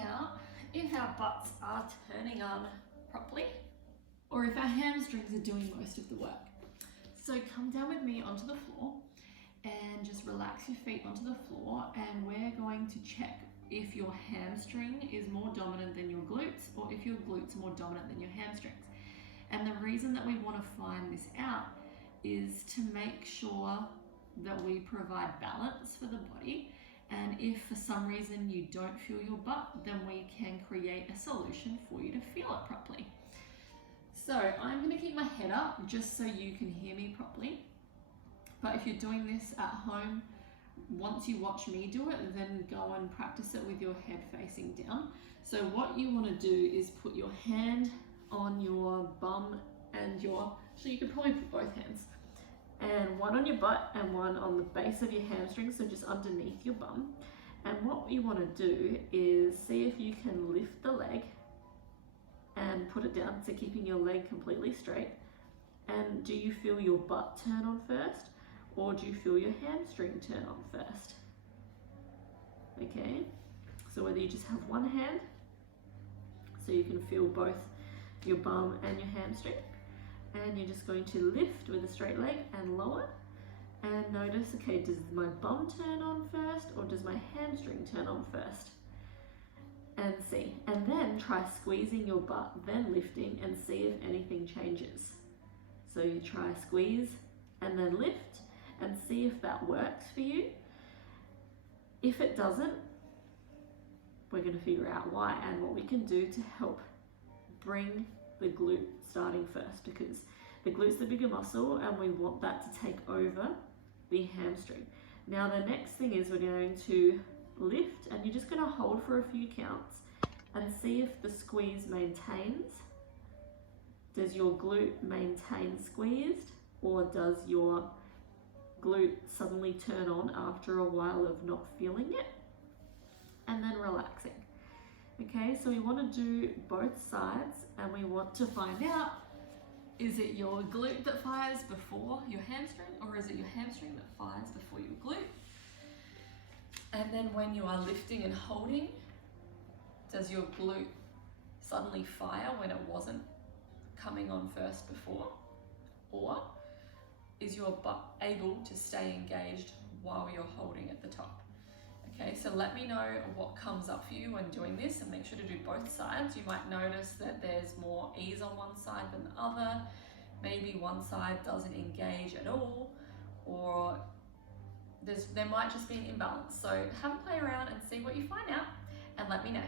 out if our butts are turning on properly or if our hamstrings are doing most of the work. So come down with me onto the floor and just relax your feet onto the floor, and we're going to check if your hamstring is more dominant than your glutes or if your glutes are more dominant than your hamstrings. And the reason that we want to find this out is to make sure that we provide balance for the body. And if for some reason you don't feel your butt, then we can create a solution for you to feel it properly. So I'm going to keep my head up just so you can hear me properly. But if you're doing this at home, once you watch me do it, then go and practice it with your head facing down. So what you want to do is put your hand on your bum and so you could probably put both hands, and one on your butt and one on the base of your hamstring, so just underneath your bum. And what you want to do is see if you can lift the leg and put it down, so keeping your leg completely straight. And do you feel your butt turn on first, or do you feel your hamstring turn on first? Okay, so whether you just have one hand, so you can feel both your bum and your hamstring, and you're just going to lift with a straight leg and lower, and notice, okay, does my bum turn on first or does my hamstring turn on first? And see, and then try squeezing your butt, then lifting, and see if anything changes. So you try squeeze and then lift and see if that works for you. If it doesn't, we're going to figure out why and what we can do to help bring the glute starting first, because the glute's the bigger muscle and we want that to take over the hamstring. Now the next thing is we're going to lift, and you're just going to hold for a few counts and see if the squeeze maintains. Does your glute maintain squeezed, or does your glute suddenly turn on after a while of not feeling it? And then relaxing. Okay, so we want to do both sides, and we want to find out, is it your glute that fires before your hamstring, or is it your hamstring that fires before your glute? And then when you are lifting and holding, does your glute suddenly fire when it wasn't coming on first before? Or is your butt able to stay engaged while you're holding at the top? Okay, so let me know what comes up for you when doing this, and make sure to do both sides. You might notice that there's more ease on one side than the other. Maybe one side doesn't engage at all, or there might just be an imbalance. So have a play around and see what you find out, and let me know.